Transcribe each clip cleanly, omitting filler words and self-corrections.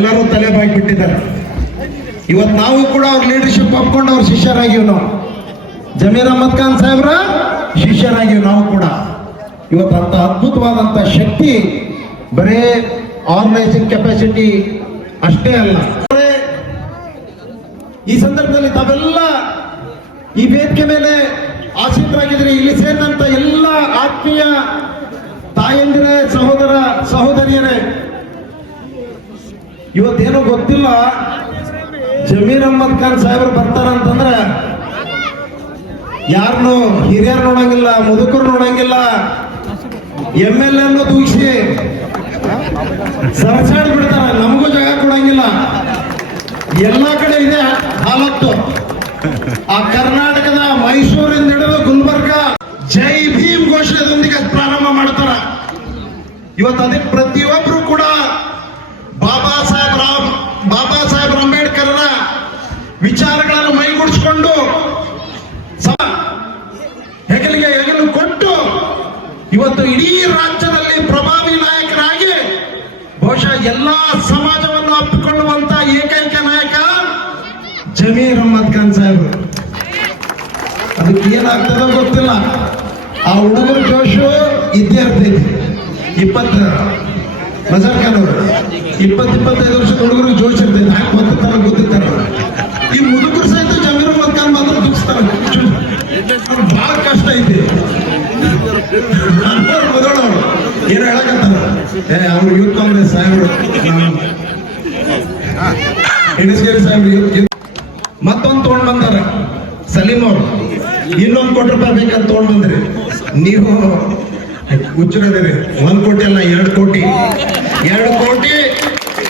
ಎಲ್ಲರೂ ತಲೆ ಬಾಗಿ ಬಿಟ್ಟಿದ್ದಾರೆ. ಇವತ್ತು ನಾವು ಕೂಡ ಅವ್ರ ಲೀಡರ್ಶಿಪ್ ಒಪ್ಕೊಂಡು ಅವ್ರ ಶಿಷ್ಯರಾಗಿವ್. ನಾವು ಜಮೀರ್ ಅಹಮದ್ ಖಾನ್ ಸಾಹೇಬ್ರ ಶಿಷ್ಯರಾಗಿವ್. ನಾವು ಕೂಡ ಇವತ್ತು ಅಂತ ಅದ್ಭುತವಾದಂತ ಶಕ್ತಿ ಬರೇ ಆರ್ಗನೈಸಿಂಗ್ ಕೆಪಾಸಿಟಿ ಅಷ್ಟೇ ಅಲ್ಲ. ಈ ಸಂದರ್ಭದಲ್ಲಿ ತಾವೆಲ್ಲ ಈ ವೇದಿಕೆ ಮೇಲೆ ಆಸೀನರಾಗಿದ್ರೆ ಇಲ್ಲಿ ಸೇರಿದಂತ ಎಲ್ಲ ಆತ್ಮೀಯ ತಾಯಂದಿರೇ, ಸಹೋದರ ಸಹೋದರಿಯರೇ, ಇವತ್ತೇನೋ ಗೊತ್ತಿಲ್ಲ, ಜಮೀರ್ ಅಹಮದ್ ಖಾನ್ ಸಾಹೇಬರು ಬರ್ತಾರಂತಂದ್ರೆ ಯಾರನ್ನು ಹಿರಿಯರು ನೋಡಂಗಿಲ್ಲ, ಮುದುಕರು ನೋಡಂಗಿಲ್ಲ, MLA ತೂಗಿಸಿ ಸರಸಾಡಿ ಬಿಡ್ತಾರ. ನಮಗೂ ಜಾಗ ಕೊಡಂಗಿಲ್ಲ. ಎಲ್ಲಾ ಕಡೆ ಇದೆ ಹಾಲತ್ತು. ಆ ಕರ್ನಾಟಕದ ಮೈಸೂರಿಂದ ಹಿಡಿದು ಗುಲ್ಬರ್ಗ ಜೈ ಭೀಮ್ ಘೋಷಣೆದೊಂದಿಗೆ ಪ್ರಾರಂಭ ಮಾಡ್ತಾರ. ಇವತ್ತು ಅದಕ್ಕೆ ಪ್ರತಿಯೊಬ್ಬರು ಕೂಡ ಬಾಬಾ ಸಾಹೇಬ್ ಅಂಬೇಡ್ಕರ್ರ ವಿಚಾರಗಳನ್ನು ಮೈಗೂಡಿಸಿಕೊಂಡು ಹೆಗಲಿಗೆ ಹೆಗಲು ಕೊಟ್ಟು ಇವತ್ತು ಇಡೀ ರಾಜ್ಯದಲ್ಲಿ ಪ್ರಭಾವಿ ನಾಯಕರಾಗಿ ಬಹುಶಃ ಎಲ್ಲಾ ಸಮಾಜವನ್ನು ಅಪ್ಪಿಕೊಳ್ಳುವಂತ ಏಕೈಕ ನಾಯಕ ಜಮೀರ್ ಅಹಮದ್ ಖಾನ್ ಸಾಹೇಬರು. ಅದಕ್ಕೆ ಏನಾಗ್ತದೋ ಗೊತ್ತಿಲ್ಲ. ಆ ಹುಡುಗರ ಜೋಶು ಇದ್ದೇ ಇರ್ತೈತಿ. 20 ಮಜರ್ ಖಾನ್ ಅವರು 20-25 ವರ್ಷದ ಹುಡುಗರು ಜೋಶ್ ಇರ್ತೈತಿ. ಹಾಕಿ ಗೊತ್ತಿರ್ತಾರ. ಈ ಮುದುಕರು ಸಹಿತ ಜಮೀರ್ ಅಹಮದ್ ಖಾನ್ ಮಾತ್ರ ದುಃಖಿಸ್ತಾರ. ಬಹಳ ಕಷ್ಟ ಐತಿ. ಮೊದಲವರು ಏನು ಹೇಳಕತ್ತಾರ, ಅವ್ರು ಯೂತ್ ಕಾಂಗ್ರೆಸ್ ಸಾಹೇಬರು, ಹೆಣಸ್ಗೇರಿ ಸಾಹೇಬ್ರು ಮತ್ತೊಂದು ತಗೊಂಡ್ ಬಂದಾರ. ಸಲೀಂ ಅವರು ಇನ್ನೊಂದು ಕೋಟಿ ರೂಪಾಯಿ ಬೇಕಂತ ತಗೊಂಡ್ ಬಂದ್ರಿ. ನೀವು ಹುಚ್ಚರದಿರಿ. 1 ಕೋಟಿ ಅಲ್ಲ, 2 ಕೋಟಿ. 2 ಕೋಟಿ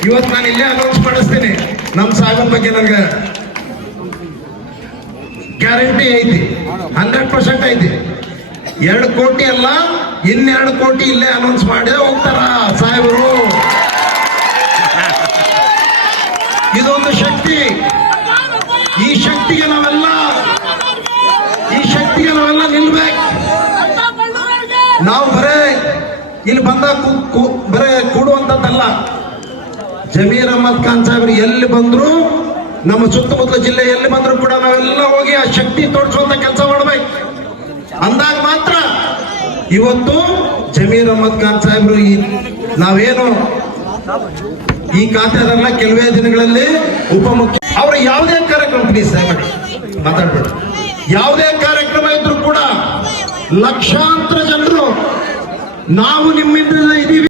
ಇವತ್ತು ನಾನು ಇಲ್ಲೇ ಅನೌನ್ಸ್ ಮಾಡಿಸ್ತೀನಿ. ನಮ್ಮ ಸಾಹೇಬನ ಬಗ್ಗೆ ನನಗೆ ಗ್ಯಾರಂಟಿ ಐತಿ, 100% ಐತಿ. 2 ಕೋಟಿ ಅಲ್ಲ, 2 ಕೋಟಿ ಇಲ್ಲೇ ಅನೌನ್ಸ್ ಮಾಡಿ ಹೋಗ್ತಾರ ಸಾಹೇಬರು. ಇದೊಂದು ಶಕ್ತಿ. ಈ ಶಕ್ತಿಗೆ ನಾವೆಲ್ಲ ನಿಲ್ಬೇಕು. ನಾವು ಬರೇ ಇಲ್ಲಿ ಬಂದ ಬರೇ ಕೂಡುವಂತದ್ದಲ್ಲ. ಜಮೀರ್ ಅಹಮದ್ ಖಾನ್ ಸಾಹೇಬ್ರು ಎಲ್ಲಿ ಬಂದ್ರು, ನಮ್ಮ ಸುತ್ತಮುತ್ತಲ ಜಿಲ್ಲೆ ಎಲ್ಲಿ ಬಂದ್ರು ಕೂಡ ನಾವೆಲ್ಲ ಹೋಗಿ ಆ ಶಕ್ತಿ ತೋರಿಸುವಂತ ಕೆಲಸ ಮಾಡ್ಬೇಕು. ಅಂದಾಗ ಮಾತ್ರ ಇವತ್ತು ಜಮೀರ್ ಅಹಮದ್ ಖಾನ್ ಸಾಹೇಬ್ರು ನಾವೇನು ಈ ಖಾತೆದಲ್ಲ ಕೆಲವೇ ದಿನಗಳಲ್ಲಿ ಉಪಮುಖ್ಯ ಅವ್ರ ಯಾವುದೇ ಕಾರ್ಯಕ್ರಮ ಪ್ಲೀಸ್ ಮಾತಾಡ್ಬೇಡಿ. ಯಾವುದೇ ಕಾರ್ಯಕ್ರಮ ಇದ್ರು ಕೂಡ ಲಕ್ಷಾಂತರ ಜನರು ನಾವು ನಿಮ್ಮಿಂದ ಇದೀವಿ.